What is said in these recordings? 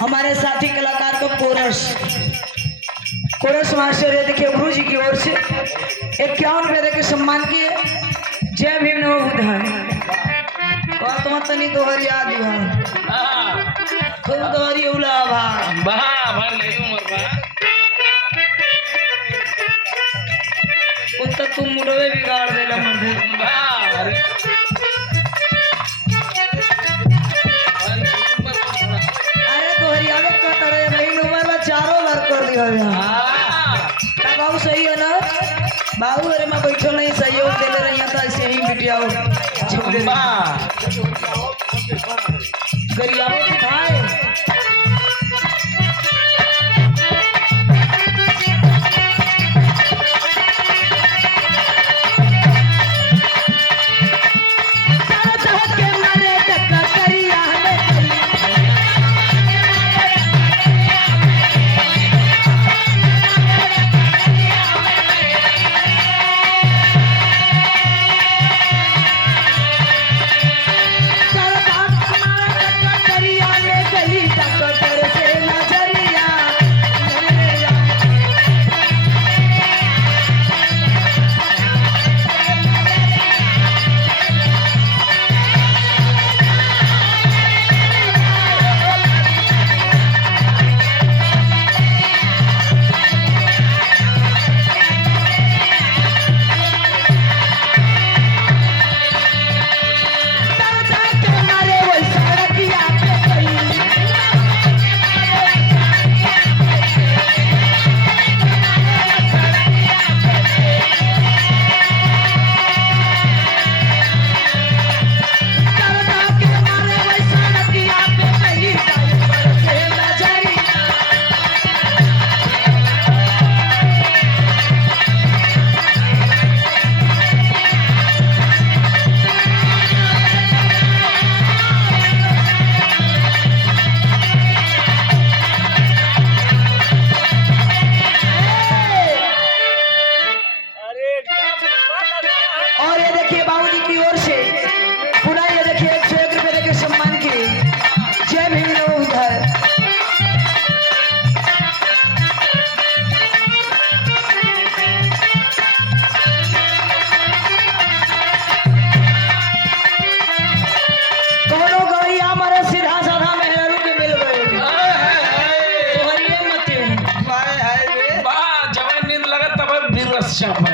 हमारे साथी कलाकार को कोरस मास्टर ये देखिए गुरु जी की ओर से 51 रुपये के सम्मान किए। जय भीम नमो बुद्धाय। तुम तनी तोहरी याद खूब तोहरी उला तो तुम मुड़वे बिगाड़ देला मर्दे। अरे तोहरी आवे का तरह भाई उम्र में चारों बार कर दिया बाबू सही है ना बाबू। अरे मैं बैठो नहीं सहयोग दे ले रही था ऐसे ही बिटियाओ गरियाओं की भाई।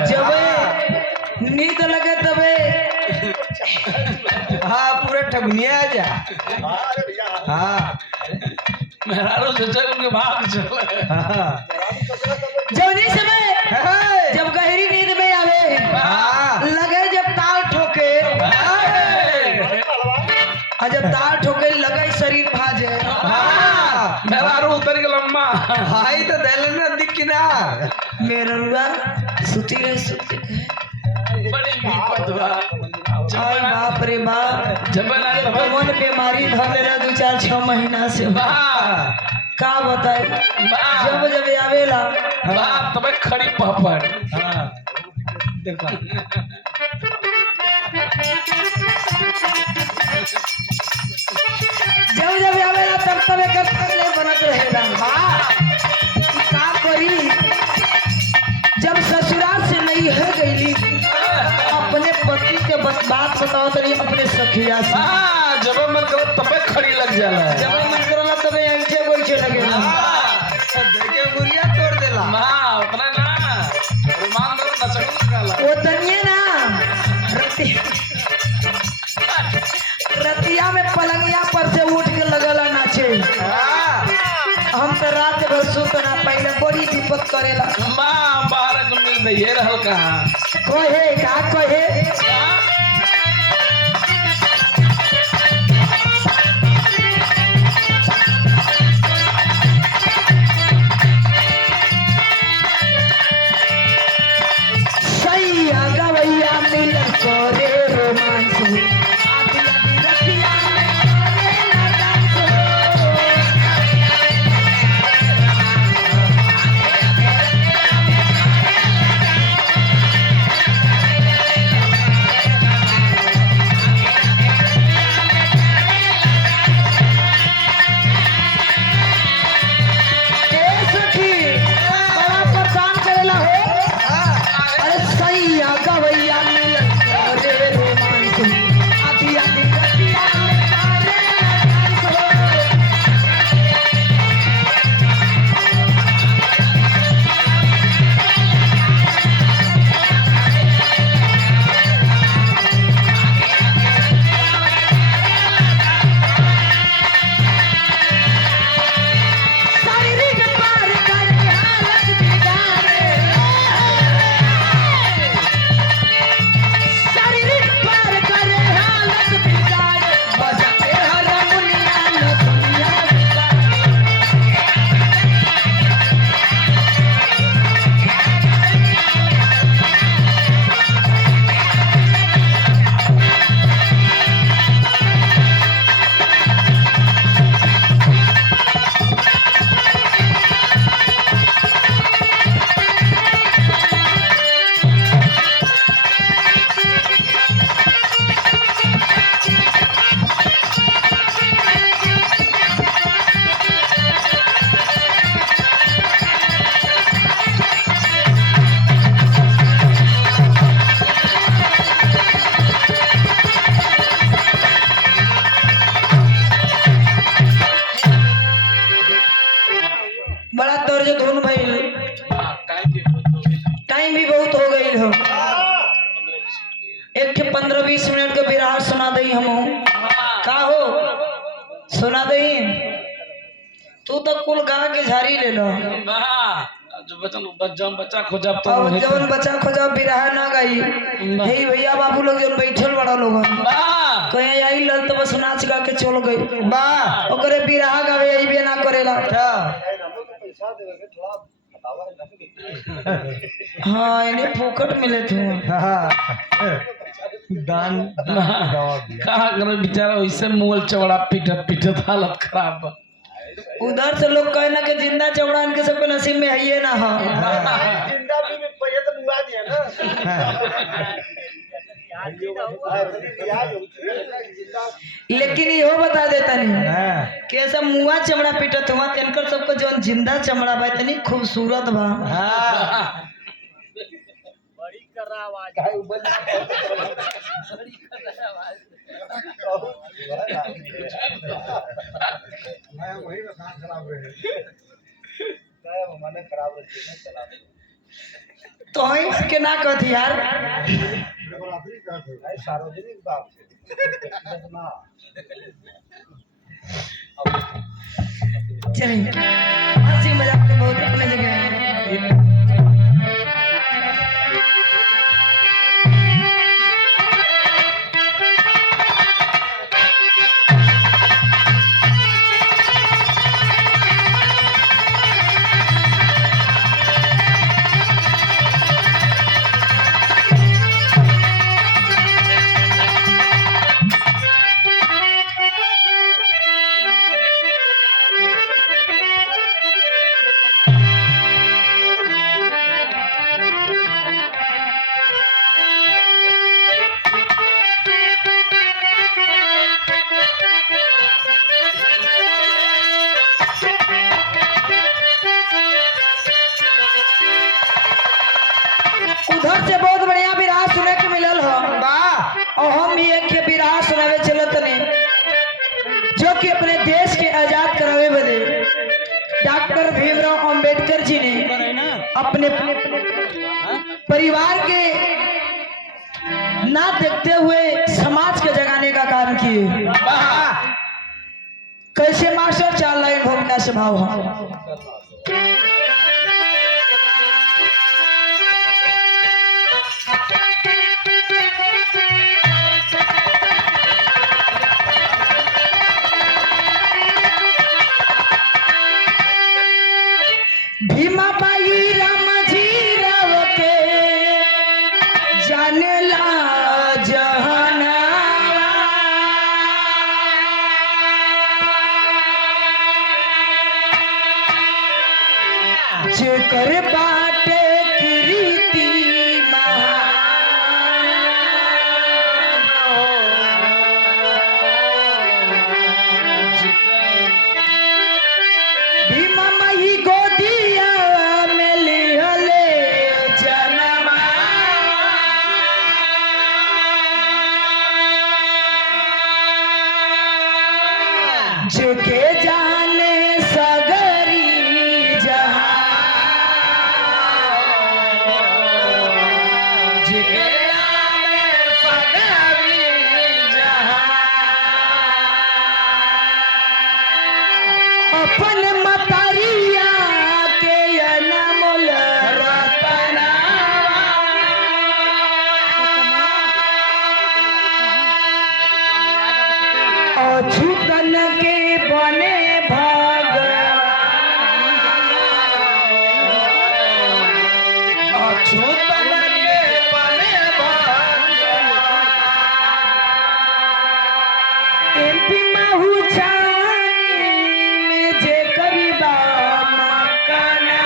जब नींद लगे तबे हाँ पूरे ठगनिया जा हाँ मेरा रोज उनके भाग चले जब नहीं समय जब गहरी नींद में आवे लगे जब ताल ठोके और जब ताल ठोके लगे शरीर भाजे मेरा रो उतर के लम्मा हाई तो दलन में दिख किनार मेरा रुआ सुती रहे सुती बड़ी विपद बा आई बाप रे बाप जब मन बीमारी धरेला 2-4-6 महीना से का बताए जब जब आवेला बाप तबे खड़ी पापड़ हाँ देखो जब जब आवेला तब तब एक नहीं बनत रहेला का करी जब ससुराल से नहीं है गईली अपने पति के बात बताओ तरी अपने सखिया से जब मन करो तबे खड़ी लग जाला जब मन करला तबे ऐसे बैठे लगेला देखे गुड़िया तोड़ देला मां उतना ना रुमाल दो नचने लगाला वो तनिए ना रतिया में पलंगिया पर से उठ के लगला नाचे हम तो रात भर सुत ना पहले बड़ी विपत करेला मां बारक मिल गई है रहल कहां कहे का कहे सही गवैया मिलन करे रोमांस सुना दही तू तो कुल गा के झाड़ी ले लो बा जो बच्चा खोजब तो अब जवन बच्चा खोजा बिरहा ना गई हे भैया बाबू लोग जन बैठल बड़ा लोग बा कहीं आई लल तो बस नाच गा के चल गई बा ओकरे बिरहा गावे अइबे ना करेला अच्छा हाँ इन्हें फोकट मिले थे दान कहाँ करे बेचारा वैसे मोल चौड़ा पीटत पीटत हालत खराब बा। उधर से लोग कहे ना कि जिंदा चौड़ा इनके सबके नसीब में है ये ना हो जिंदा भी पहले तो बुआ दिया ना लेकिन यो बता देता नहीं कि ऐसा मुआ चमड़ा पीटत हुआ तिनकर सबको जौन जिंदा चमड़ा बा इतनी खूबसूरत बा बड़ी कर रहा आवाज तो के ना कहती यार सार्वजनिक बात चलिए हंसी मजाक तो बहुत अपने जगह है। उधर से बहुत बढ़िया बिरहा सुने के मिलल हो और हम भी एक के बिरहा सुनावे चलत ने जो कि अपने देश के आजाद करावे बदे डॉक्टर भीमराव अंबेडकर जी ने अपने परिवार के ना देखते हुए समाज के जगाने का काम किए। कैसे मास्टर 4 लाइन भूमिका से भाव भीमा बाई रामाजी राव के जाने ला जहाना जेकर बाटे कीर्ति भीमा माई गोदिया में लिहले जनमा जेके जाने सगरी जहां जेके जाने सगरी जहां अपन मतरिया के अनमोल रतना अछूतन के बने भगवान अछूतन के बने भगवान एमपी महू छानी में जे करीबा मकाना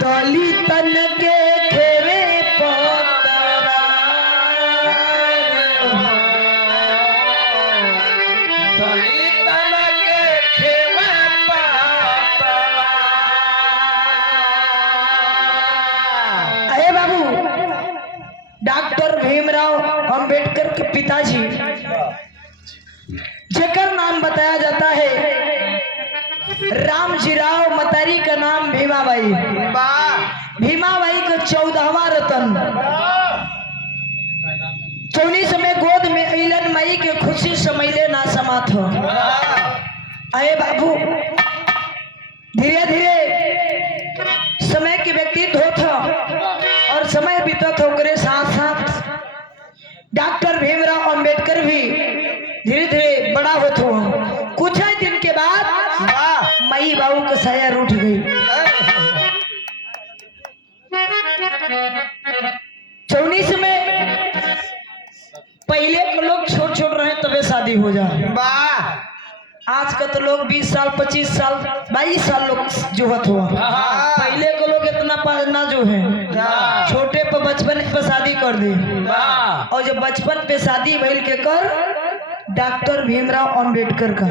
दलितन के खेवे दलितन के खेवे अरे बाबू डॉक्टर भीमराव अंबेडकर के पिताजी जेकर नाम बताया जाता है रामजीराव मतारी का नाम भीमाबाई भीमाबाई का 14वां रतन जौनी समय गोद में अइलन मई के खुशी समैले ना समात हो। अरे बाबू धीरे धीरे समय के व्यतीत होत हो और समय बीतत हो करे साथ साथ डॉक्टर भीमराव अंबेडकर भी धीरे धीरे बड़ा होत हो। कुछ ही दिन के बाद मई बाबू का साया रूठ गई। चौनीस में पहले के लोग छोट छोट रहे तबे शादी हो जाए। आज का तो लोग 20 साल 25 साल 22 साल लोग जोहत हुआ। पहले के लोग इतना ना जो है छोटे पर बचपन पे शादी कर दे और जब बचपन पे शादी भइल के कर डॉक्टर भीमराव अंबेडकर का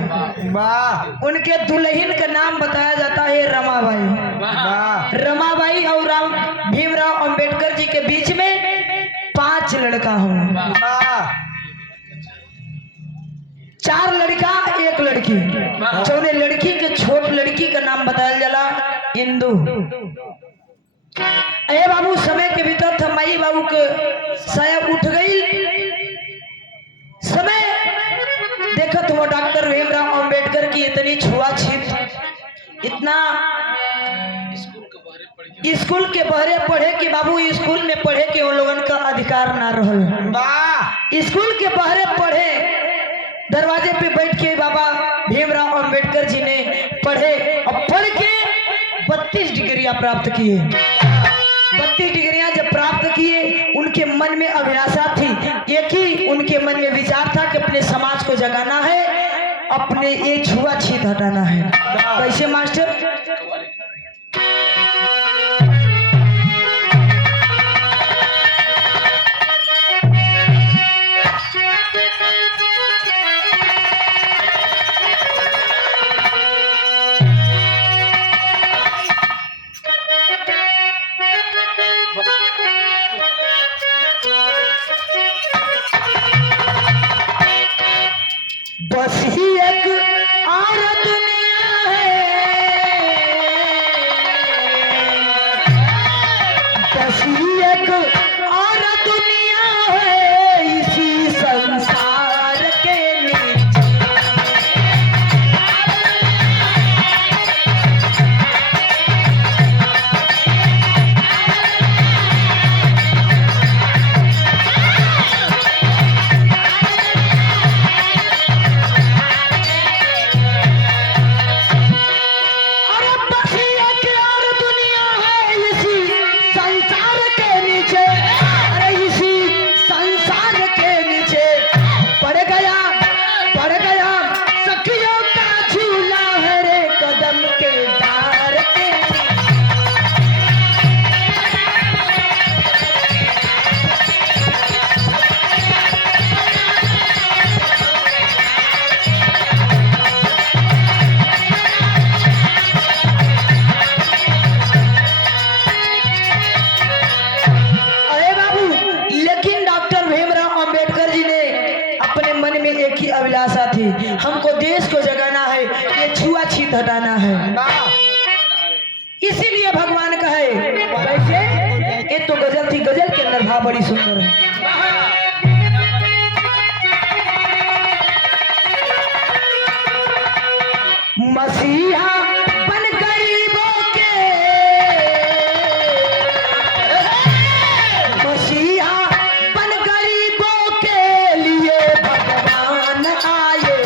उनके दुल्हन का नाम बताया जाता है रमाबाई। रमाबाई और भीमराव अंबेडकर जी के बीच में 5 लड़का हो। 4 लड़का 1 लड़की। चौने लड़की के छोट लड़की का नाम बताया जाला इंदू। अरे बाबू समय के भीतर था माई बाबू के साया उठ गई। समय देखत हो डॉक्टर भीमराव अंबेडकर की इतनी छुआछूत इतना स्कूल के बहरे पढ़े कि बाबू स्कूल में पढ़े के उन लोगन का अधिकार ना रहल। स्कूल के बहरे पढ़े दरवाजे पे बैठ के बाबा भीमराव अंबेडकर जी ने पढ़े और पढ़ के 32 डिग्रियां प्राप्त किए। 32 डिग्रियां जब प्राप्त किए उनके मन में अभिलाषा थी, एक ही उनके मन में विचार था कि अपने समाज को जगाना है, अपने ये छुआछूत हटाना है। कैसे मास्टर? बस ही एक और दुनिया है, बस ही एक और दुनिया है इसी संसार के नीचे। अभिलाषा थी, हमको देश को जगाना है, ये छुआछूत हटाना है। इसीलिए भगवान कहे वैसे ये तो गजल थी, गजल के अंदर भाव बड़ी सुंदर है। मसीहा बन गरीबों के, मसीहा बन गरीबों के लिए भगवान आए।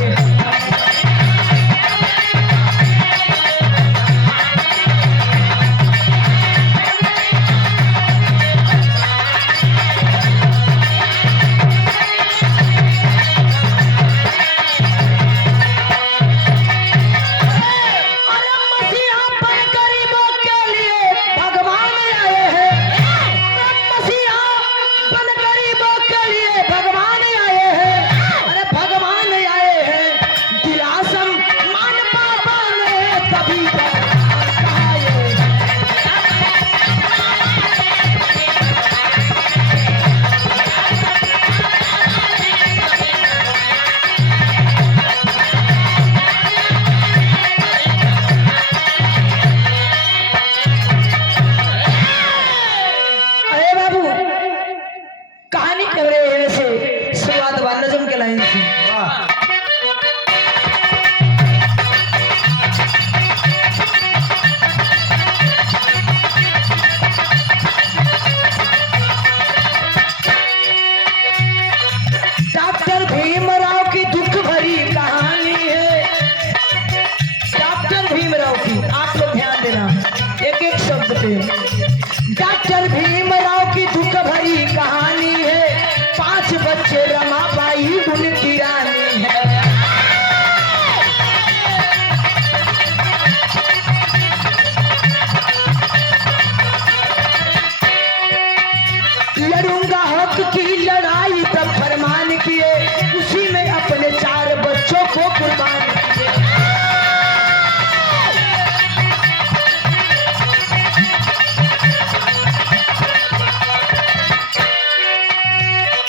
कहानी कर रहे हैं ऐसे शुरुआत बा नजम के लाइन से। वाह डॉक्टर भीमराव की दुख भरी कहानी है। डॉक्टर भीमराव की, आप लोग ध्यान देना एक एक शब्द पे। डॉक्टर भीमराव की दुख भरी कहानी है। 5 बच्चे रमाबाई उनकी रानी है। लड़ूंगा हक की लड़ाई तब फरमान किए, उसी में अपने 4 बच्चों को कुर्बान किए।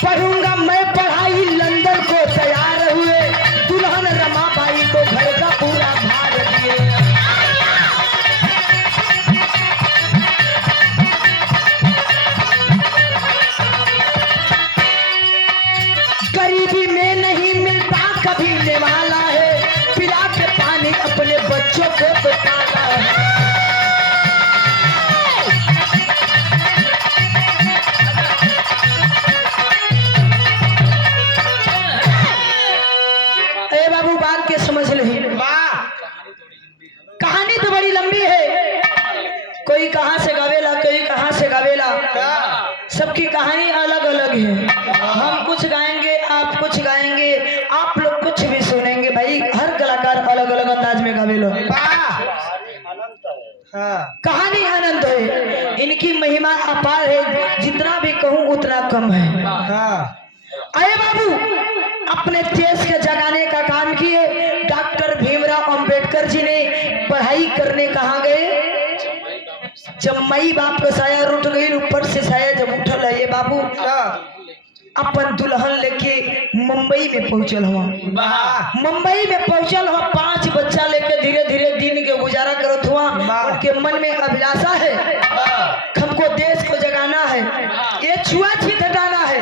पढ़ूंगा मैं पढ़ाई लंदन को तैयार हुए, दुल्हन रमाबाई को घर का पूरा भार दिए। गरीबी में नहीं मिलता कभी निवाला है, पिला के पानी अपने बच्चों को बताता है। ए बाबू बात के समझ नहीं, वाह कहानी तो बड़ी लंबी है। कोई कहाँ से गावेला, कोई कहाँ से गावेला, सबकी कहानी अलग अलग है। हम कुछ गाएंगे, आप कुछ गाएंगे, आप लोग कुछ भी सुनेंगे। भाई हर कलाकार अलग अलग अंदाज में गावेलो। वाह अनंत है। हाँ कहानी अनंत है, इनकी महिमा अपार है, जितना भी कहूँ उतना कम है। हाँ अरे बाबू अपने देश के जगाने का काम किए। डॉक्टर भीमराव अंबेडकर जी ने पढ़ाई करने कहाँ गए? जब मई बाप का साया रूठ गई, ऊपर से साया जब उठल है, ये बाबू अपन दुल्हन लेके मुंबई में पहुंचल हुआ। वाह मुंबई में पहुंचल हुआ, 5 बच्चा लेके धीरे धीरे दिन के गुजारा करत हुआ। उनके मन में अभिलाषा है, हमको देश को जगाना है, ये छुआछूत हटाना है।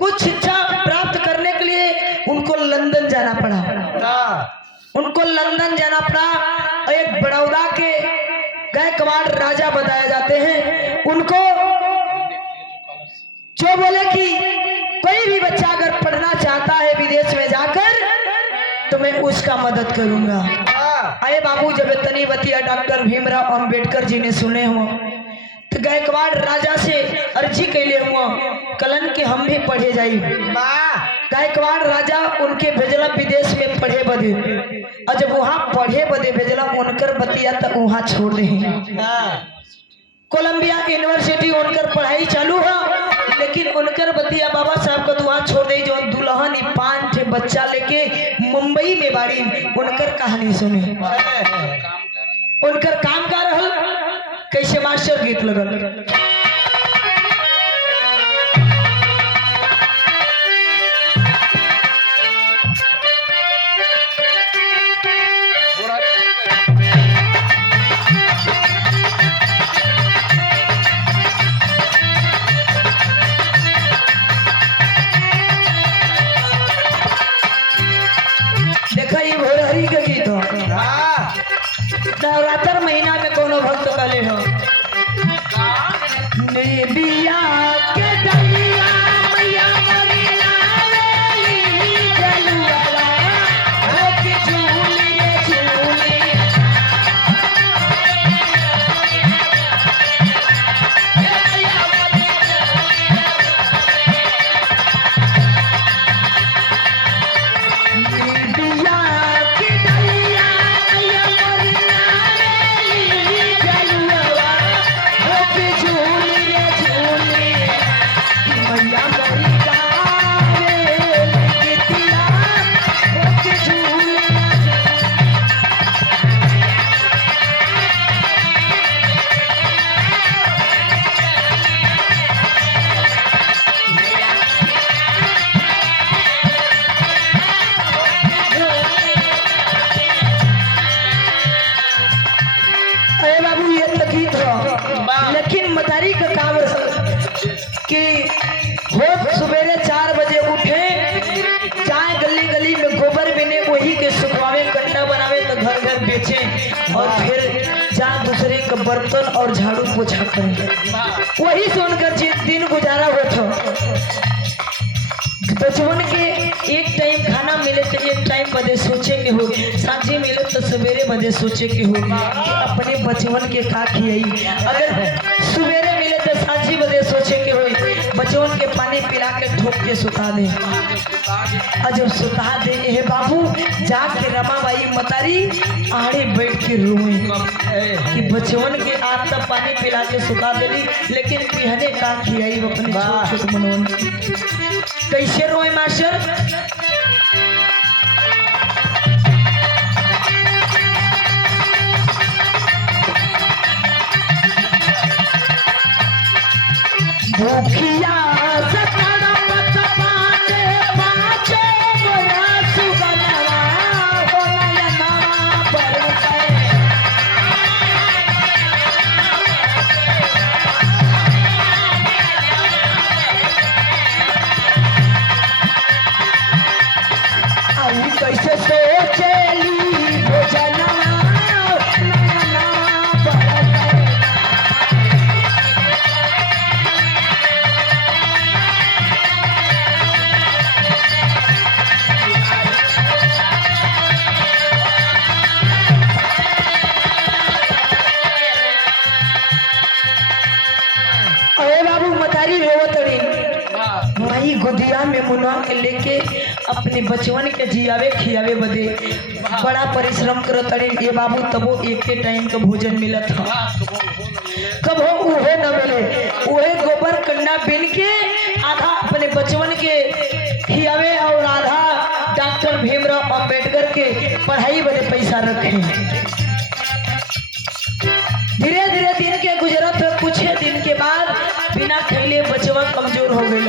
कुछ शिक्षा प्राप्त करने के लिए उनको लंदन जाना पड़ा। उनको लंदन जाना पड़ा। एक बड़ौदा के गायकवाड़ राजा बताए जाते हैं। उनको जो बोले कि कोई भी बच्चा अगर पढ़ना चाहता है विदेश में जाकर तो मैं उसका मदद करूंगा। अरे बाबू जब इतनी बतिया डॉक्टर भीमराव अंबेडकर जी ने सुने हुआ तो गायकवाड़ राजा से अर्जी कैले हुआ कलन के हम भी पढ़े जाई। गायकवाड़ राजा उनके भेजला विदेश में पढ़े बदे, और जब वहाँ पढ़े बदे भेजला उनकर बतिया तो वहाँ छोड़ दे। कोलंबिया यूनिवर्सिटी उनकर पढ़ाई चालू है, लेकिन उनकर बतिया बाबा साहब को वहाँ छोड़ दे। जो दुल्हन 5 बच्चा लेके मुंबई में बाड़ी, उनकर कहानी सुनी। उनकर काम का रहल कैसे मास्टर गीत लगल। देखा ये भोरहरी का गीत हो। नवरात्र महीना में कोनो भक्त कले हो नेबिया के डलिया मैया मरिया रेली जलुआरा हो के झूली रे झूली। नेबिया के डलिया मैया मरिया रेली जलुआरा हो के झूली रे झूली। मैया मरी गावे गीतिया हो के झूली रे झूली। अरे बाबू ये तो गीत हो, लेकिन मदारी का काम कि हो बर्तन और झाड़ू पोछा करे, वही सुनकर दिन गुजारा होता। बचपन के एक टाइम खाना मिले तो एक टाइम बदे सोचे के हो, सांझे मिले तो सवेरे बदे सोचे के हो कि अपने बचपन के का खियाई। अगर सवेरे मिले तो सांझे बदे सोचे के हो बचपन के पानी पिला के ठोक के सुता दे। और जब सुता दे हे बाबू जाग के रमाबाई मतारी आड़े बैठ के रोए कि बचपन के आज तक पानी पिला के सुता देली, लेकिन पिहने का खियाई अपने छोट छोट मनोन। कैसे रोए मास्टर? भूखिया से तड़पत बाटे बाटे मोरा सुगनवा हो नयनवा बरसे। आई कैसे सोचेली भोजनवा नयनवा बरसे। अरे बाबू मतारी रोवतड़ी माई गोदिया में मुना के लेके अपने बचवन के जियावे खियावे बदे बड़ा परिश्रम करतड़ी। ये बाबू तबो एक के टाइम का भोजन मिलत था, कबो उहे न मिले। उहे गोबर कंडा बिन के आधा अपने बचवन के खियावे और आधा डॉक्टर भीमराव अंबेडकर के पढ़ाई बदे पैसा रखे। धीरे धीरे दिन के गुजरत हो, कुछ दिन के बाद बिना खैले बचवा कमजोर हो गए।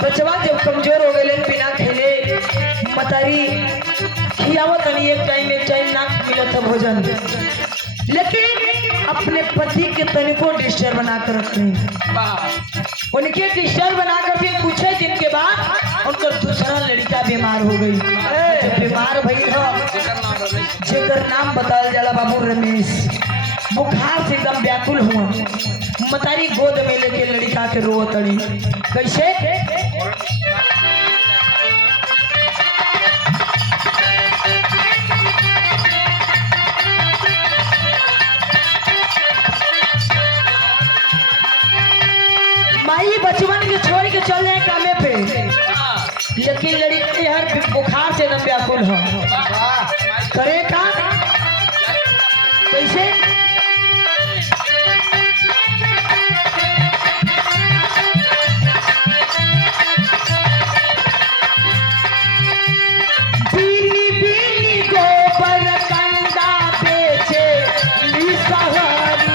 बचवा जब कमजोर हो गए बिना खैले मतारी खियावत नहीं, एक टाइम ना मिलत भोजन, लेकिन अपने पति के तनिको डिस्टर्ब बना कर रखनी। उनके डिस्टर्ब बनाकर फिर कुछ दिन के बाद उनका दूसरा लड़का बीमार हो गई। बीमार भई जेकर नाम बताया जाला बाबू रमेश। बुखार से एकदम व्याकुल हुआ, मतारी गोद में लेके लड़का के रो तड़ी। कैसे? माई बचपन के छोड़ के चल जाए कामे पे, लेकिन लड़की हर बुखार से एकदम व्याकुल हो। करे का? कैसे? बीनी बीनी गोबर कंडा बेचे ली सहारी।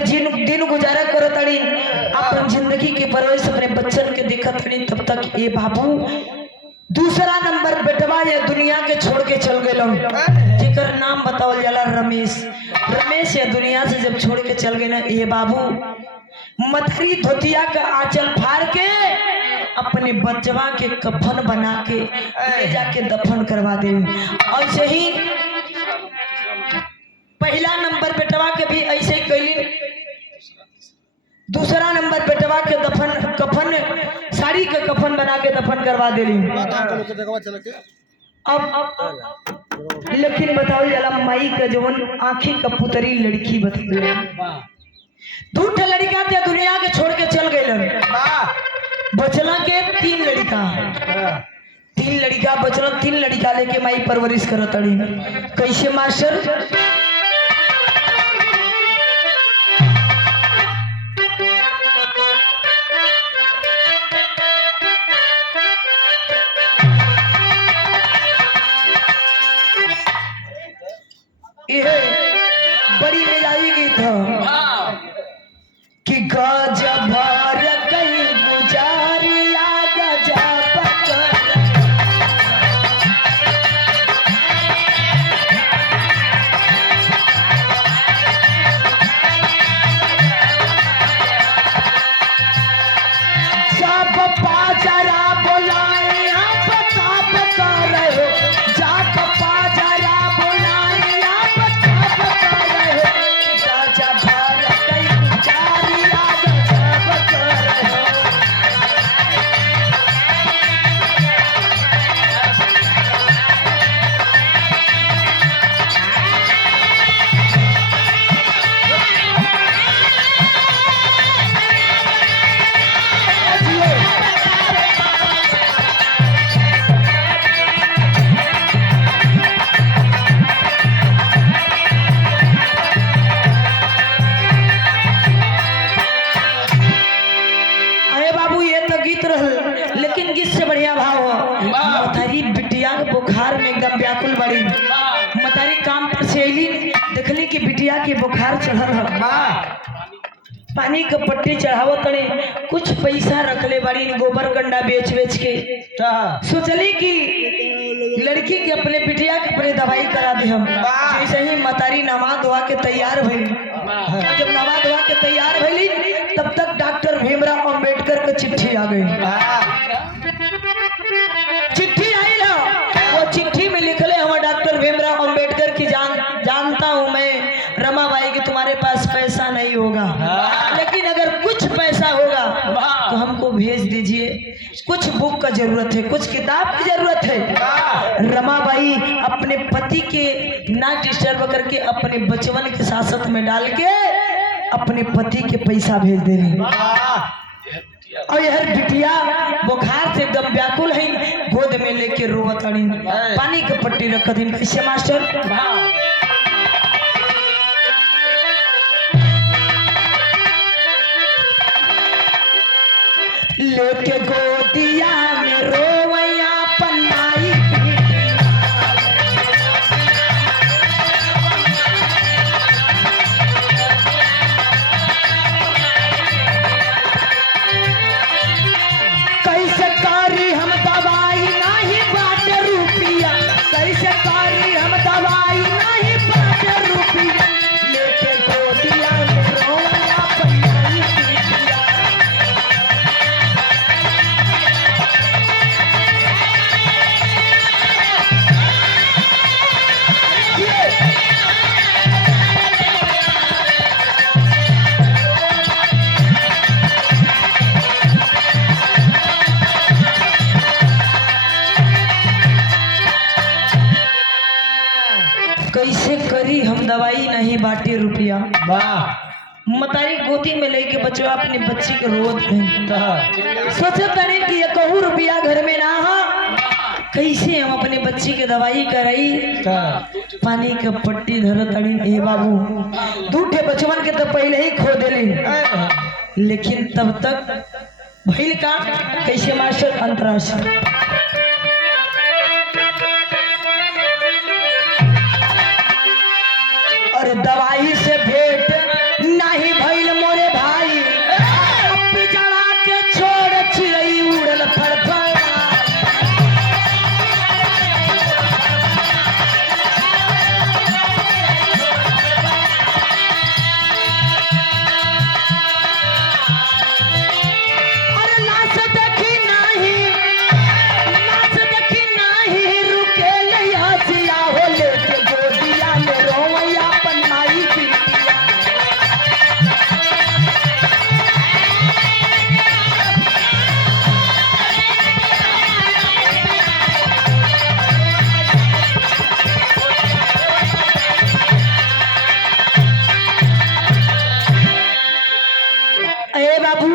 ये दिन गुजारा करो तड़ी अपन जिंदगी के परवरिश अपने बच्चन के देखत तड़ी, तब तक ये बाबू दूसरा नंबर बेटवा ये दुनिया के छोड़ के चल गए, जेकर नाम बतावल जाला रमेश। रमेश ये दुनिया से जब छोड़ के चल गए ना, ये बाबू मथरी धोतिया का आंचल फाड़ के अपने बचवा के कफन बना के ले जाके दफन करवा दे। ऐसे ही पहला नंबर बेटवा के भी ऐसे ही कैली, दूसरा नंबर बेटवा के कफन साड़ी के कफन बना के दफन करवा देली। अब लेकिन बताओ जला माई का जवन आंखी का पुतरी लड़की बता, दूठे लड़का ते दुनिया के छोड़ के चल गए, बचला के तीन लड़का बचल, तीन लड़का लेके माई परवरिश करत अड़ी। कैसे मास्टर? ये बड़ी मिजाजी गीत है कि गजब भर कहीं गुजारिया गजब कर। जब पाजरा बोलाए आप ताप कर रहे हो, जब पाजरा बोलाए आप ताप कर रहे हो, गजब भर कहीं गुजारिया गजब कर रहे हो। अरे बाबू ये तो गीत रहल, लेकिन गीत से बढ़िया भाव हो। मतारी बिटिया के बुखार में एकदम व्याकुल बड़ी, मतारी काम पर से अली, देखली कि बिटिया के बुखार चढ़ल है, पानी के पट्टी चढ़ावो तड़े, कुछ पैसा रखले बड़ी गोबर गंडा बेच बेच के, सोचली कि लड़की के अपने बिटिया के अपने दवाई करा दे हम। जैसे ही मतारी नवा धोआ के तैयार भइल, जब नवा धोआ के तैयार भइली तब तक डॉक्टर भीमराव अंबेडकर के चिट्ठी आ गई। चिट्ठी आई ना, वो चिट्ठी में लिखले हमारे डॉक्टर भीमराव अंबेडकर की जानता हूँ मैं रमाबाई कि तुम्हारे पास पैसा नहीं होगा, लेकिन अगर कुछ पैसा होगा तो हमको भेज दीजिए, कुछ बुक का जरूरत है, कुछ किताब की जरूरत है। रमाबाई अपने पति के ना डिस्टर्ब करके अपने बचवन के साथ में डाल के अपने पति के पैसा भेज देनी। और यह बिटिया बुखार से एकदम व्याकुल है, गोद में लेके रोवतड़ी, पानी के पट्टी रखत है। कैसे मास्टर? लेके गोदिया में रोवैया पन्नाई, कैसे कारी हम दवाई नहीं बाटे रुपया, कैसे कारी हम दवाई नहीं बाटे रुपया, लेके गोदिया में रोवैया पन्नाई पिटिया। कैसे करी हम दवाई नहीं बाटे रुपया, मतारी गोदी में लेके बचवा अपनी बच्ची के रोत है, सोचे तनी कि ये कहूँ रुपया घर में ना हो, कैसे हम अपने बच्ची के दवाई कराई। पानी के पट्टी धर तड़ी। ए बाबू दूठे बचवन के तो पहले ही खो देली, लेकिन तब तक भइल का? कैसे मास्टर? अंतराष्ट्रीय और दवाई से भेंट नहीं भई बाबू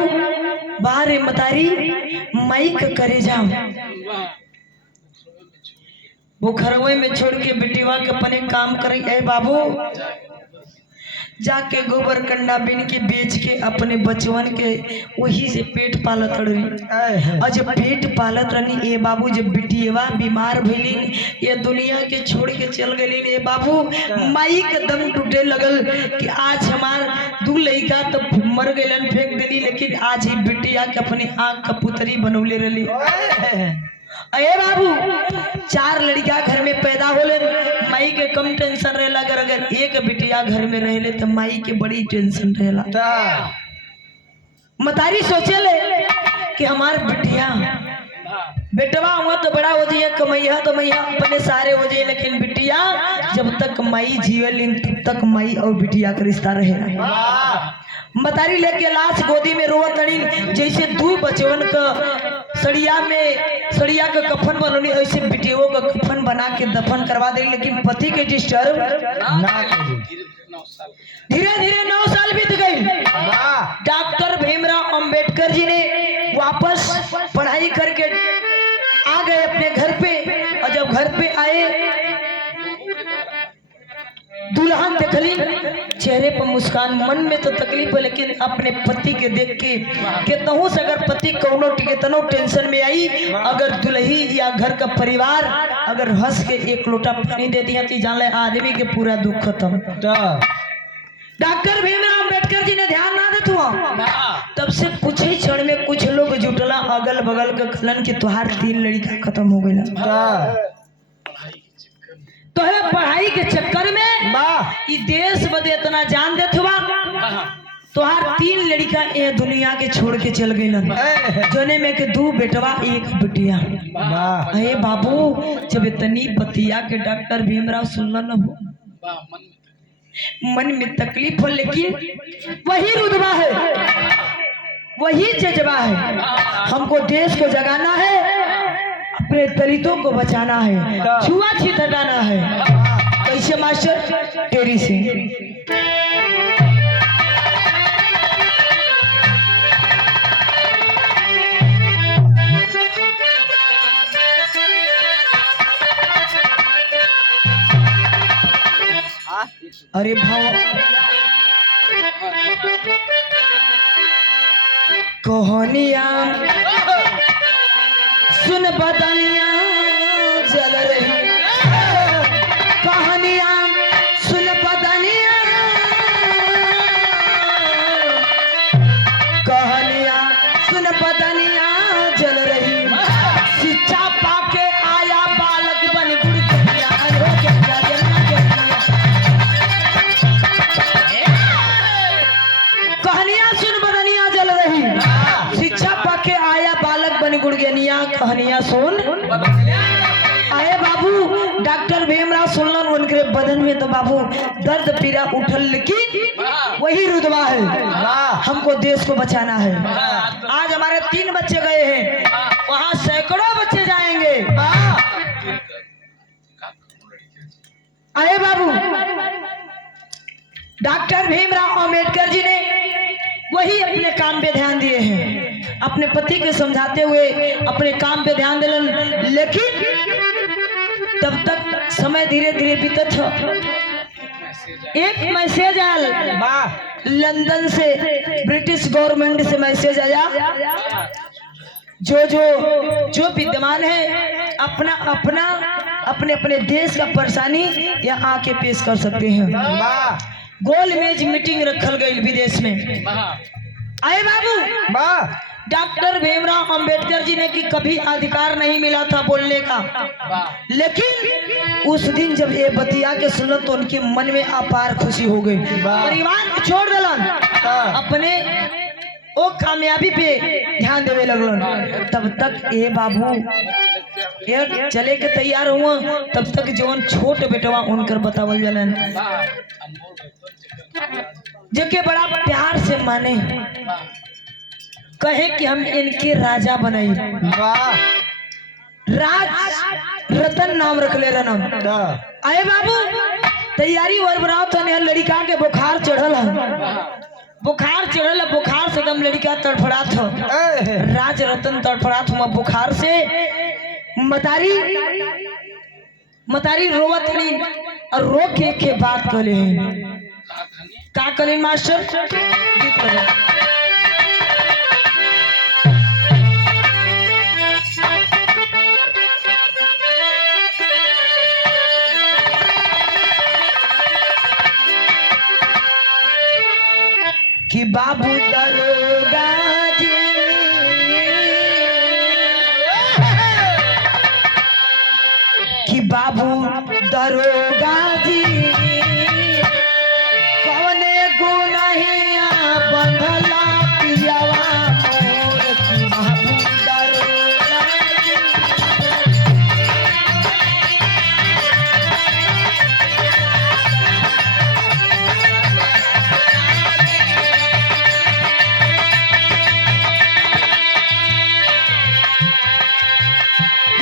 बाहर मतारी माइक करे जाओ वो घरवे में छोड़ के बेटीवा के अपने काम करे। ए बाबू जाके गोबर कंडा बीन के बेच के अपने बचवन के वही से पेट पालत रही। और जब पेट पालत रही ए बाबू जब बिटियवा बीमार भइली ये दुनिया के छोड़ के चल गई। ए बाबू माई के दम टूटे लगल कि आज हमार दू लड़का तो मर गए फेंक दिली लेकिन आज ही बिटिया के अपनी आँख का पुतरी बनौले रही। अरे बाबू 4 लड़का घर में पैदा होले माई के कम टेंशन रहेला। अगर एक बिटिया घर में रहेले तो माई के बड़ी टेंशन रहेला। मतारी सोचेले कि हमार बिटिया बेटवा हुआ तो बड़ा हो जाए कमैया तो मैया अपने सारे हो जाए लेकिन बिटिया जब तक माई जीवन तब तक माई और बिटिया का रिश्ता रहेगा। मतारी लेके लाश गोदी में रोवत तड़ी जैसे 2 बचवन का सड़िया का कफन बनोनी ऐसे बिटियों का कफन बना के दफन करवा दे। लेकिन पति के डिस्टर्ब धीरे धीरे 9 साल बीत गई। डॉक्टर भीमराव अंबेडकर जी ने वापस पढ़ाई करके आ गए अपने घर पे। और जब घर पे आए दुल्हन देखली चेहरे पर मुस्कान मन में तो तकलीफ है लेकिन अपने पति के देख के कितनों से अगर पति कौनो कितनों टेंशन में आई अगर दुल्ही या घर का परिवार अगर हंस के एक लोटा पानी दे दिया तो जान ले आदमी के पूरा दुख खत्म। डॉक्टर भीमराव अंबेडकर जी ने ध्यान ना देत हुआ तब से कुछ ही क्षण में कुछ लोग जुटला अगल बगल के खलन के तुहार 3 लड़का खत्म हो गया। तो है पढ़ाई के चक्कर में ये देश बदे इतना जान देत हुआ तुहार 3 लड़का ये दुनिया के छोड़ के चल गई जोने में के 2 बेटवा 1 बिटिया। अरे बाबू जब इतनी बतिया के डॉक्टर भीमराव सुनल न हो मन में तकलीफ हो लेकिन वही रुतबा है वही जज्बा है हमको देश को जगाना है अपने दलितों को बचाना है छुआछूत हटाना है। कैसे मास्टर टेरी सिंह अरे भाव कहानिया सुन बदनिया जल रही कहानिया सुन बदनिया कहानिया सुन बदनिया जल रही शिक्षा पाके आया बालक बन गुड़िया कहानियां सुन बदनिया जल रही शिक्षा पाके आया बालक बन गुड़गनिया कहानियां सुन आए बाबू डॉक्टर भीमराव सुनलन उनके बदन में तो बाबू दर्द पीड़ा उठल लेकिन वही रुतबा है हमको देश को बचाना है। आज हमारे 3 बच्चे गए हैं वहां सैकड़ों बच्चे जाएंगे। आए बाबू डॉक्टर भीमराव अंबेडकर जी ने वही अपने काम पे ध्यान दिए हैं अपने पति के समझाते हुए अपने काम पे ध्यान दिलन लेकिन तब तक समय धीरे धीरे बीतत था। एक मैसेज आया लंदन से ब्रिटिश गवर्नमेंट से मैसेज आया जो विद्यमान है अपना अपना अपने अपने देश का परेशानी यहाँ आके पेश कर सकते हैं। गोल मेज मीटिंग रखल गई विदेश में। आए बाबू डॉक्टर भीमराव अंबेडकर जी ने कि कभी अधिकार नहीं मिला था बोलने का लेकिन उस दिन जब ये बतिया के सुनो तो उनके मन में अपार खुशी हो गई। परिवार को छोड़ दिलन अपने वो कामयाबी पे ध्यान देवे लगलन। तब तक ये बाबू ये चले के तैयार हुआ तब तक जौन छोट बेटवा उनकर बतावल जलन जेके बड़ा प्यार से माने कहे कि हम इनके राजा बनाई राज रतन नाम रख ले रनम। आए बाबू तैयारी और बनाओ तो लड़का के बुखार चढ़ल बुखार से एकदम लड़का तड़फड़ात हो, राज रतन तड़फड़ात हुआ बुखार से। मतारी रोवत नहीं और रो के बात करे का करें मास्टर गीत बजा। कि बाबू दरोगा जी कि बाबू दरोगा जी कौने गुनहिया बंधला पियावा मोर की बाबू दरोगा जी।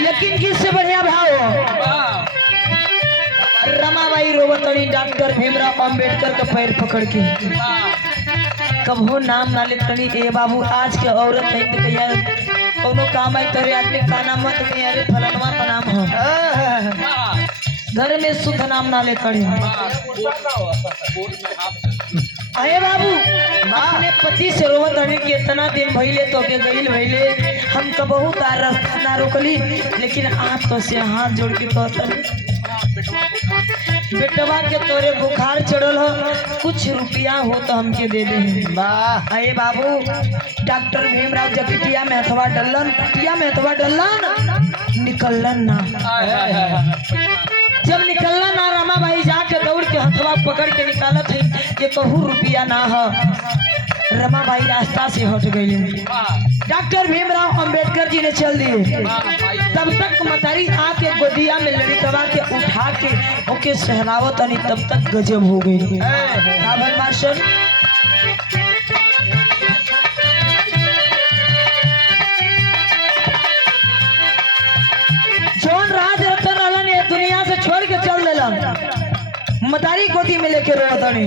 लेकिन किससे बढ़िया भाव रमाबाई रोवतड़ी डॉक्टर भीमराव अंबेडकर का पैर पकड़ के कबो नाम ना ले तड़ी ए बाबू आज के औरत है तो कहिया कोनो काम आई तोरे आदमी का नाम मत कहिया अरे फलानवा का नाम हो घर में शुद्ध नाम ना ले तड़ी। अरे बाबू अपने पति से रोवत अड़ी कि इतना दिन भइले तो के गइल भइले हम तो बहुत रास्ता ना रोकली लेकिन आप तो से हाथ जोड़ के कहतनी बेटवा के तोरे बुखार चढ़ल हो कुछ रुपया हो तो हमके दे दे। अरे बाबू डॉक्टर भीमराव जकिटिया में हथवा डलन कुटिया में हथवा डलन निकलन ना। जब निकलना ना रमाबाई जाके दौड़ के हथवा पकड़ के निकालत है कि कहू रुपया ना हो। रमाबाई रास्ता से हट गई। डॉक्टर भीमराव अंबेडकर जी ने चल दिए। तब तक मतारी आके गोदिया में लड़कवा के उठा के ओके सहलावत नहीं तब तक गजब हो गई। मास्टर जौन राज रतन रहलन ये दुनिया से छोड़ के चल देलन मतारी गोदी में लेके रोतनी।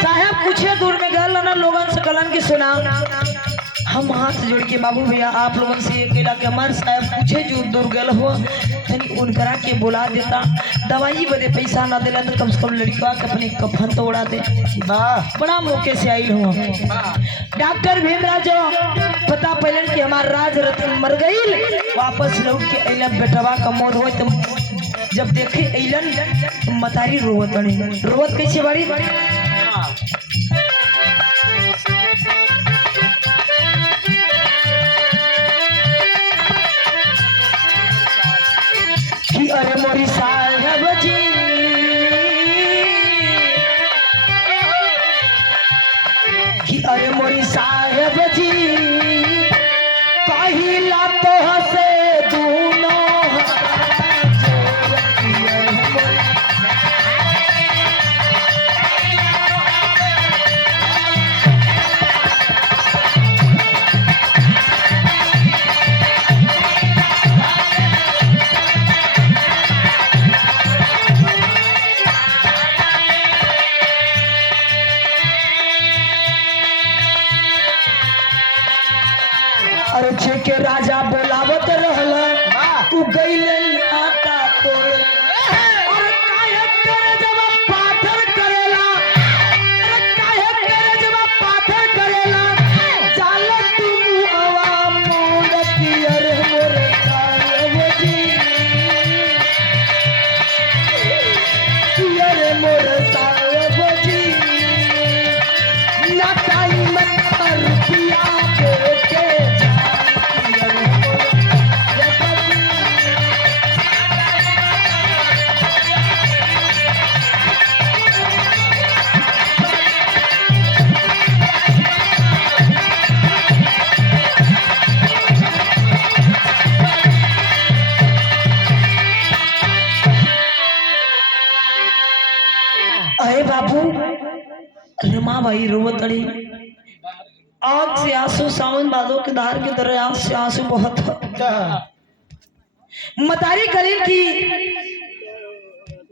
साहब कुछ दूर में गल ना लोगन से कलन की सुना हम हाथ जोड़ के बाबू भैया आप लोगन से अकेला के हमारे साहब कुछ दूर गल हो तनी उनकरा के बुला देता दवाई बदे पैसा ना दिला तो कम से कम लड़का के अपने कफन तो उड़ा दे। बड़ा मौके से आई हो डॉक्टर भीमराव जो पता पहले कि हमार राज रतन मर गई वापस लौट के अलन बेटवा का मौत हो तो जब देखे अलन मतारी रोवत रोवत कैसे बड़ी कि अरे मोरी साहब जी कि अरे मोरी साहब जी कहिला तो हसे दूनो अरे के राजा बोलावत रहल तू गइल नाता तोड़ और काहे तेरे जब पाथर करेला अरे काहे तेरे जब पाथर करेला चाल तू आवाम मोदती अरे मोरे साहब जी अरे मोरे साहब जी ना टाइम पर रुपया दे के अरे बाबू रमाबाई रोवत अड़ी आग से आंसू सावन बादों के धार के तरह आंख से आंसू बहुत मतारी कलील की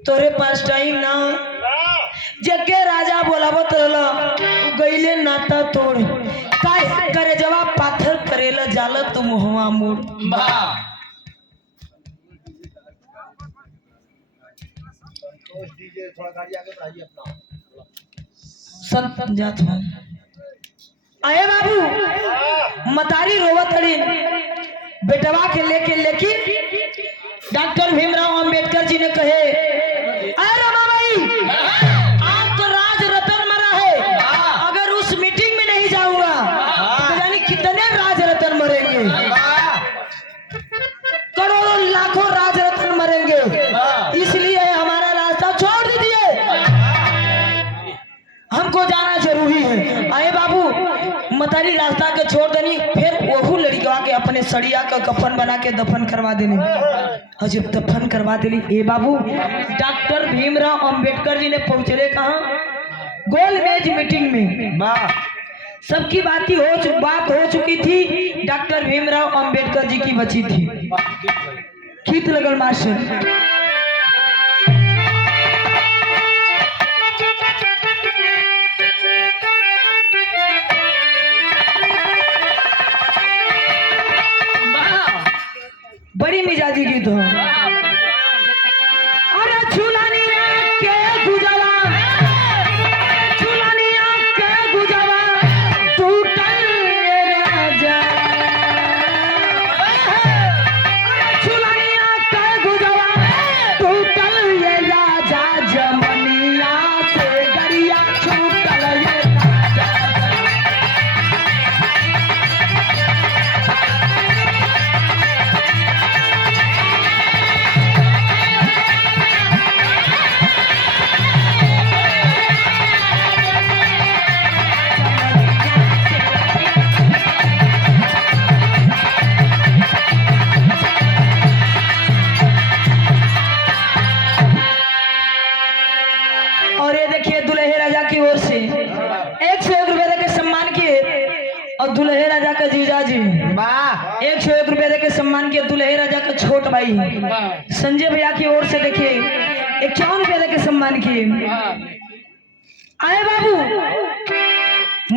तोरे पास टाइम ना जगे राजा बोलावत रहला गईले नाता तोड़ काय करे जवाब पाथर करेला जाला तुम हुआ मोड़। वाह डीजे थोड़ा गाड़ी आगे बढ़ाइए अपना। संत जात हूँ अरे बाबू मतारी रोवत हड़ी बेटवा के लेके, लेकिन डॉक्टर भीमराव अंबेडकर जी ने कहे अरे रमा भाई आज तो राज रतन मरा है, अगर उस मीटिंग में नहीं जाऊंगा तो यानी कितने राज रतन मरेंगे, करोड़ों लाखों राज रतन मरेंगे, इसलिए हमारा रास्ता छोड़ दीजिए, हमको जाना जरूरी है। आए बाबू मतारी रास्ता के छोड़ देनी, फिर वहू लड़का के अपने सड़िया का कफन बना के दफन करवा देनी। और जब दफन करवा देनी ए बाबू डॉक्टर भीमराव अंबेडकर जी ने पहुंचले कहाँ, गोल मेज मीटिंग में। सबकी बात हो चुकी थी, डॉक्टर भीमराव अंबेडकर जी की बची थी। खींच लगल मास्टर बड़ी मिजाजी गीत हो। अरे झूलनिया के गुजवा, झूलनिया के गुजवा टूटल राजा, झूलनिया के गुजवा टूटल ये राजा, जमनिया से गरिया छूटल ये राजा। और ये देखिए दुल्हे राजा की ओर से 101 रुपए देके सम्मान किए, और दुल्हे राजा का जीजा जी 101 रुपए देके सम्मान किए, दुल्हे राजा का छोट भाई संजय भैया की ओर से देखिए 51 रुपए देके सम्मान किए। आए बाबू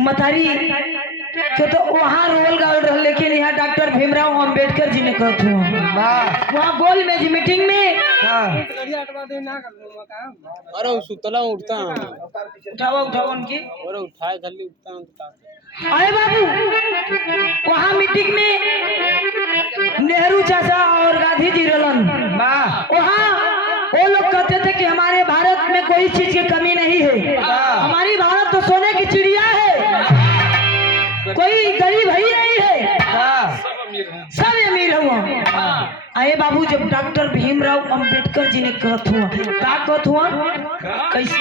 मतारी के तो वहाँ रोल गाल रहा, लेकिन यहाँ डॉक्टर भीमराव अंबेडकर जी ने कहत हुआ वहाँ गोल मेज मीटिंग में। अरे सुतला उठता उठाओ उनकी। अरे उठाए जल्दी उठता। आए बाबू वहाँ मीटिंग में नेहरू चाचा और गांधी जी रलन, वहाँ वो लोग कहते थे कि हमारे भारत में कोई चीज की कमी नहीं है, हमारी भारत तो सोने की चिड़िया है, कोई गरीब ही नहीं है, सब अमीर हुआ। आए बाबू जब डॉक्टर भीमराव अंबेडकर जी ने कहत हुआ, का कहत हुआ कैसे,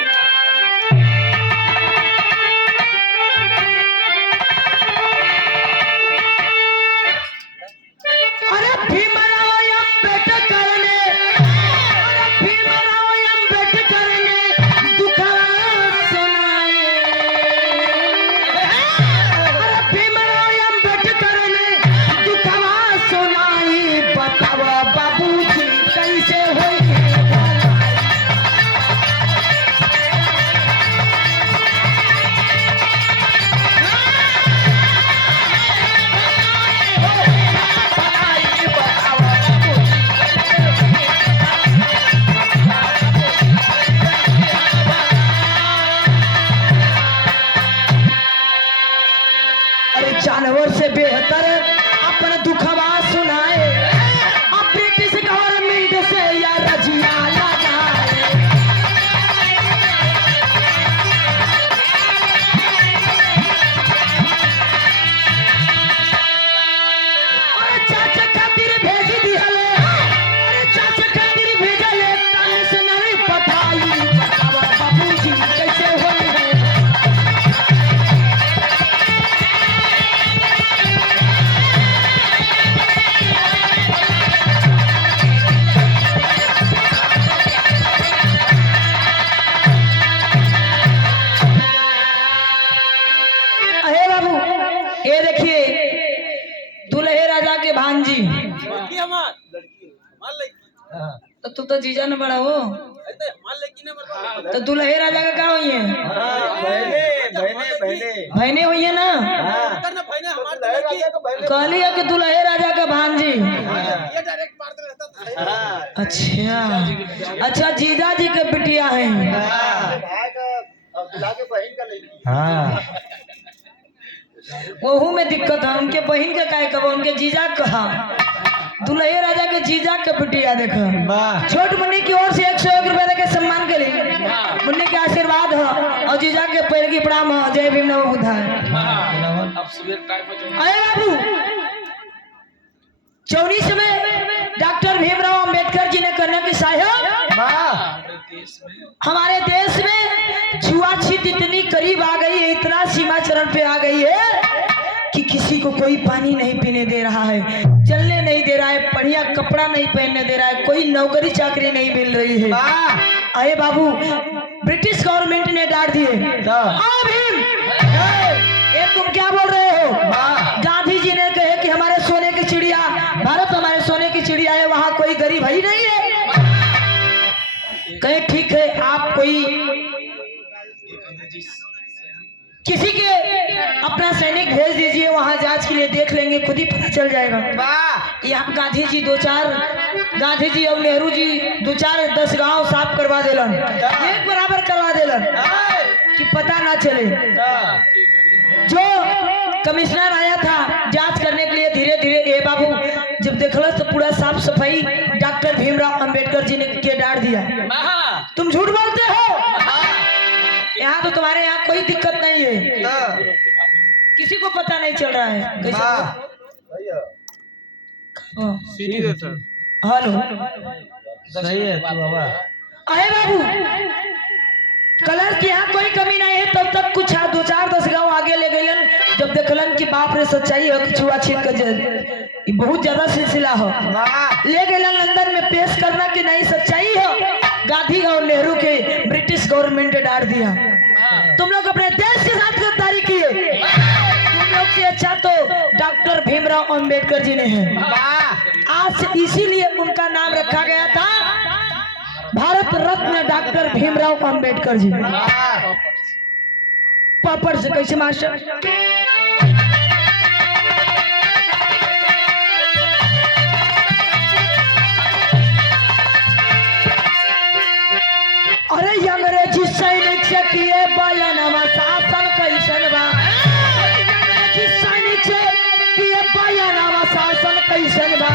अरे भीमराव अंबेडकर ने, अरे भीमराव अंबेडकर ने दुखड़ा सुनाए, अरे भीमराव अंबेडकर ने दुखड़ा सुनाई, बतावा बाबूजी कैसे होई जानवर से बेहतर अपने दुखवा सुनाए, अब ब्रिटिश गवर्नमेंट से या रजिया लगाए। अरे चाचा खातिर भेज दिहले, अरे चाचा खातिर भेजले कमिश्नर पठाई, बतावा बाबूजी कैसे होई है। अरे बाबू ये देखिए दुल्हे राजा के भांजी, तो तू तो जीजा न बड़ा हो, तो दुल्हे राजा का क्या हुई है, बहने हुई है ना, करना भाई ने हमारे लहर राजा का बहन कहली है कि दुल्हे राजा का भांजी। ये डायरेक्ट मार दे रहता था। अच्छा अच्छा, जीजा जी के बिटिया हैं। भाई का अब दुल्हा के बहन का लड़की हाँ वहू में दिक्कत है, उनके बहन के काय कब उनके जीजा कहा, दुल्हे राजा के जीजा के बिटिया देखो। वाह छोट मुन्नी की ओर से 101 रुपए के सम्मान के लिए मुन्नी के आशीर्वाद है और जीजा के पैर की प्रणाम है। जय भीम नमो बुद्धाय। अब सुबह टाइम पर जो अरे बाबू 24 में डॉक्टर भीमराव अंबेडकर जी ने करने की साहब हमारे देश में हमारे देश में छुआछूत इतनी करीब आ गई है, इतना सीमा चरण पे आ गई है कि किसी को कोई पानी नहीं पीने दे रहा है, चलने नहीं दे रहा है, बढ़िया कपड़ा नहीं पहनने दे रहा है, कोई नौकरी चाकरी नहीं मिल रही है। अरे बाबू ब्रिटिश गवर्नमेंट ने डांट दिए। हाँ भीम, ये तुम क्या बोल रहे हो? गांधी जी ने कहे कि हमारे सोने की चिड़िया, भारत हमारे सोने की चिड़िया है, वहाँ कोई गरीब ही नहीं है। कहे ठीक है, आप कोई किसी के अपना सैनिक भेज दीजिए, वहां जांच के लिए देख लेंगे, खुद ही पता चल जाएगा। यहाँ गांधी जी गांधी जी और नेहरू जी 2-4-10 गांव साफ करवा देलन, एक बराबर करवा देलन कि पता ना चले। जो कमिश्नर आया था जांच करने के लिए, धीरे धीरे ये बाबू जब देखल तो पूरा साफ सफाई डॉक्टर भीमराव अंबेडकर जी ने के डांट दिया। तुम झूठ बोलते हो, यहाँ तो तुम्हारे यहाँ कोई दिक्कत नहीं है, किसी को पता नहीं चल रहा है। कैसे? भैया हाँ। सीटी देता हेलो, सही है तू बाबा। अरे बाबू कलर की यहाँ कोई कमी नहीं है, तब तक कुछ 2-4-10 गांव आगे ले गए, जब देखलन कि बाप रे सच्चाई है कि छुआछूत का बहुत ज्यादा सिलसिला हो, ले गए लंदन में पेश करना कि नहीं सच्चाई है। गांधी और नेहरू के ब्रिटिश गवर्नमेंट ने डांट दिया, तुम लोग अपने देश के साथ गद्दारी किए, तुम लोग से अच्छा तो डॉक्टर भीमराव अंबेडकर जी ने है। आज से इसीलिए उनका नाम रखा गया था भारत रत्न डॉक्टर भीमराव अंबेडकर जी। पापड़ से कैसे मास्टर? अरे अंग्रेजी सैनिक से किए बयानवा शासन कैसन बा, अंग्रेजी सैनिक से किए बयानवा शासन कैसन बा,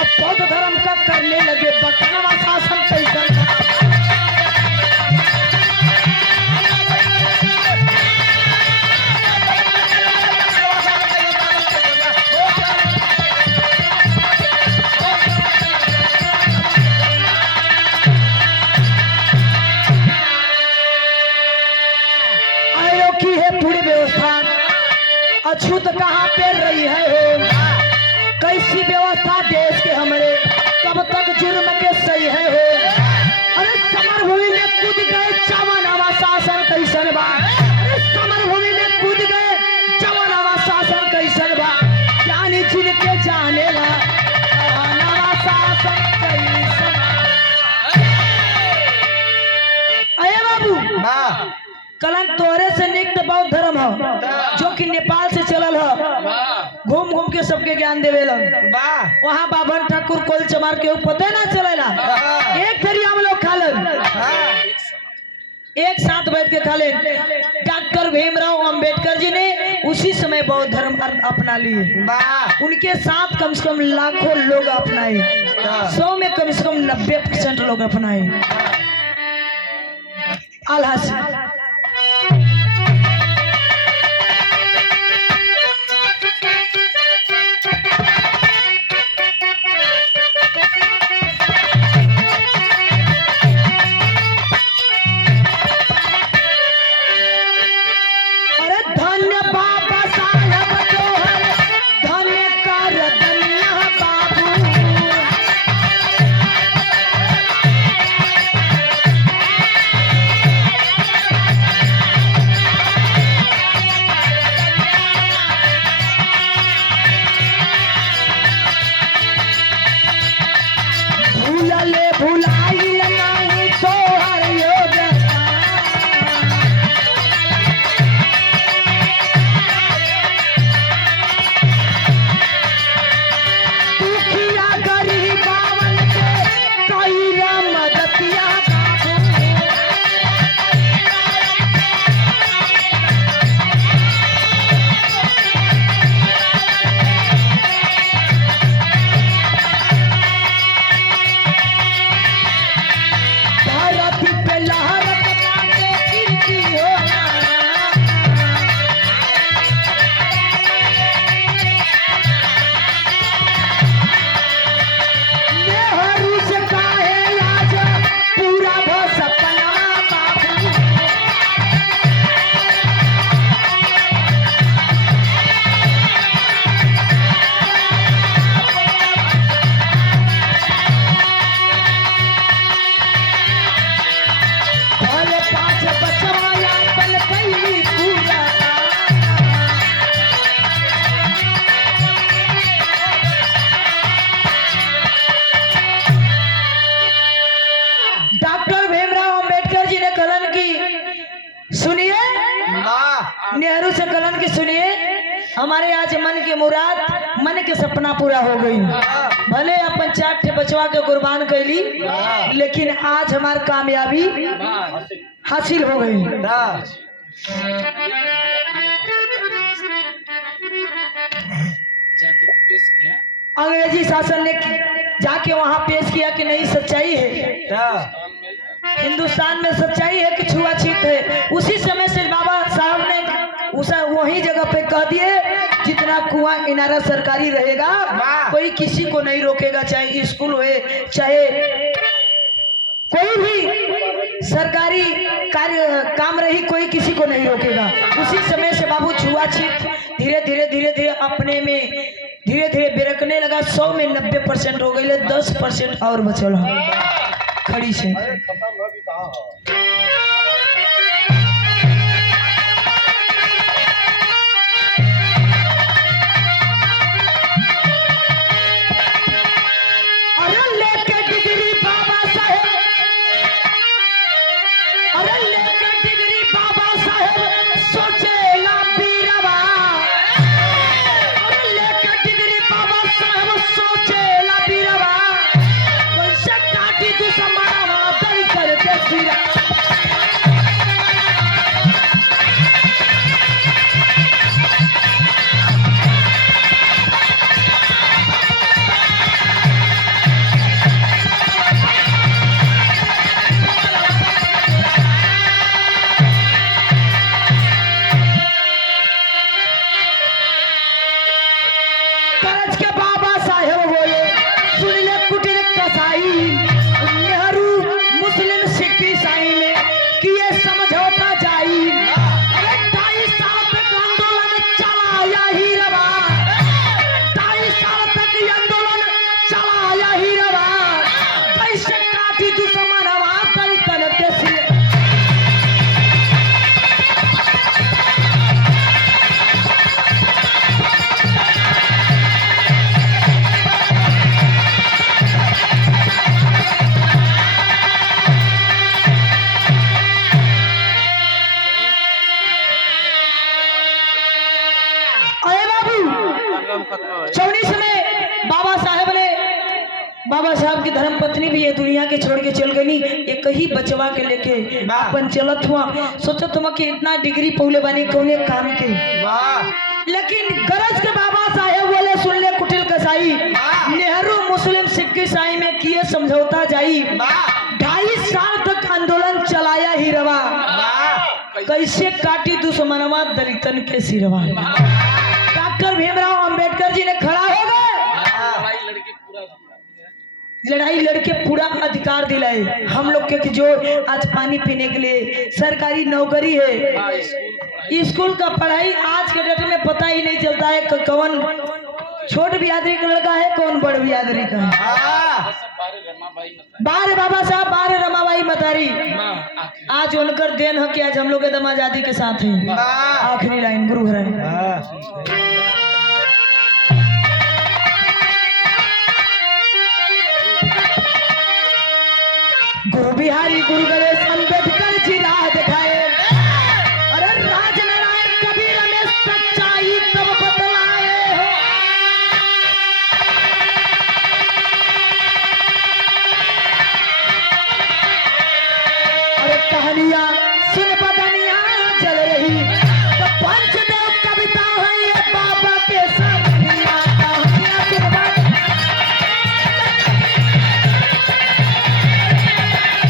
अब बौद्ध धर्म का करने लगे बकनवा शासन कैसन बा। की है पूरी व्यवस्था, अछूत कहाँ पे रही है हो, कैसी व्यवस्था देश के हमारे, कब तक जुर्म के सही है हो। अरे समर भूमि में कूद गए जवानावा शासन कैसन बा, अरे समर भूमि में कूद गए जवानावा शासन कैसन बा, जानी जिनके जाने ला जवानावा शासन कैसन। अरे बाबू कलन तोरे से निक्त बौद्ध धर्म हो, जो कि नेपाल से चलल हो, घूम घूम के सबके ज्ञान देवेलन। वहाँ बाभन ठाकुर कोल चमार के पता ना चलेला, एक थरी हम लोग खा लेन, एक साथ बैठ के खा लेन। डॉक्टर भीमराव अंबेडकर जी ने उसी समय बौद्ध धर्म अपना लिए, उनके साथ कम से कम लाखों लोग अपनाए, 100 में कम से कम 90% लोग अपनाए। अलहस नेहरू से कलन की सुनिए, हमारे आज मन की मुराद, मन के सपना पूरा हो गई। भले अपन 4 ठे बचवा के कुर्बान कैली, लेकिन आज हमार कामयाबी हासिल हो गई। जाकर के पेश किया। अंग्रेजी शासन ने जाके वहाँ पेश किया कि नहीं सच्चाई है, हिंदुस्तान में सच्चाई है कि छुआछूत है। उसी समय से बाबा साहब ने वही जगह पे कह दिए, जितना कुआं इनारा सरकारी रहेगा कोई किसी को नहीं रोकेगा, चाहे स्कूल हो चाहे कोई भी सरकारी कार्य काम रही, कोई किसी को नहीं रोकेगा। उसी समय से बाबू छुआछूत धीरे धीरे धीरे धीरे अपने में धीरे धीरे बिरकने लगा। 100 में 90% हो गई, 10% और बचल हो खड़ी से। खत्म हो भी कहाँ हो? अरे लेके डिग्री बाबा साहेब, अरे लेके डिग्री बाबा साहेब सोचेला बीरवा, अरे लेके डिग्री बाबा साहेब सोचेला बीरवा, कैसे काटी दुश्मनवा दल करके सिरा। करज के बाबा साहेब बोले, सुन ले कुटिर कसाई, नेहरू मुस्लिम सिख ईसाई में किए समझौता जाई। अरे 2.5 साल तक आंदोलन चलाया ही रवा, 2.5 साल तक ये आंदोलन चलाया ही रवा, कैसे काटी दुश्मनवा दल करके सिरा। अरे बाबू 24 में बाबा साहब की धर्म पत्नी भी ये दुनिया के छोड़ के चल गई। एक ही बचवा के लेके अपन चलत हुआ। सोचो तुम कि इतना डिग्री पौले बनी कौने काम के, लेकिन गरज के बाबा साहेब बोले, सुन ले कुटिल कसाई, नेहरू मुस्लिम सिख ईसाई में किए समझौता जाई। 2.5 साल तक आंदोलन चलाया ही रवा, कैसे काटी दुश्मनवा दलितन के सिरवा। डॉक्टर भीमराव अंबेडकर जी ने खड़ा हो गए, लड़ाई लड़के पूरा अधिकार दिलाए हम लोग के, कि जो आज पानी पीने के लिए सरकारी नौकरी है, स्कूल का पढ़ाई आज के डेट में पता ही नहीं चलता है कौन छोट बिरादरी का लड़का है, कौन बड़ बिरादरी का है। बार बाबा साहब, बार रमाबाई मतारी, आज उनकर देन है कि आज हम लोग एकदम आजादी के साथ हैं। आखिरी लाइन गुरु हरण। गुरु बिहारी गुरु गणेश